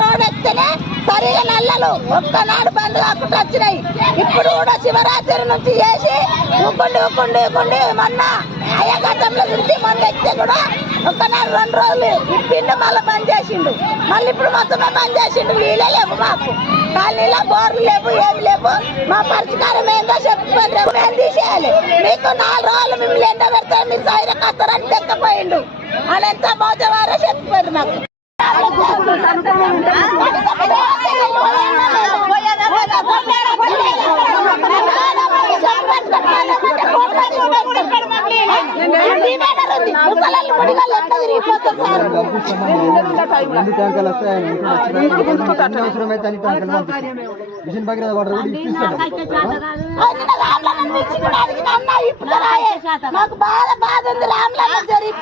Road ఎక్కితేనే సరిగా నల్లలు ఒక్కనాడు బంద్ కాకుండా వచ్చినాయి. ఇప్పుడు కూడా శివరాత్రి నుంచి చేసి ఊకుండి మొన్న ఆయా గతంలో నుంచి మొన్న ఎక్కితే కూడా ఒక్కనాడు 2 రోజులు ఇప్పిండు, మళ్ళీ బంద్ చేసిండు. మళ్ళీ ఇప్పుడు మొత్తమే బంద్ చేసిండు. వీలే లేవు మాకు, కాలనీలో బోర్లు లేవు, ఏమి లేవు. మా పరిష్కారం ఏందో చెప్పండి, మేము తీసేయాలి. మీకు 4 రోజులు మిమ్మల్ని ఎండ పెడితే మీరు సైర కస్తారని తెక్కపోయిండు అని ఎంత మోజవారో చెప్పారు మాకు. మాకు బాధ ఉంది. రామ్లా జరిగి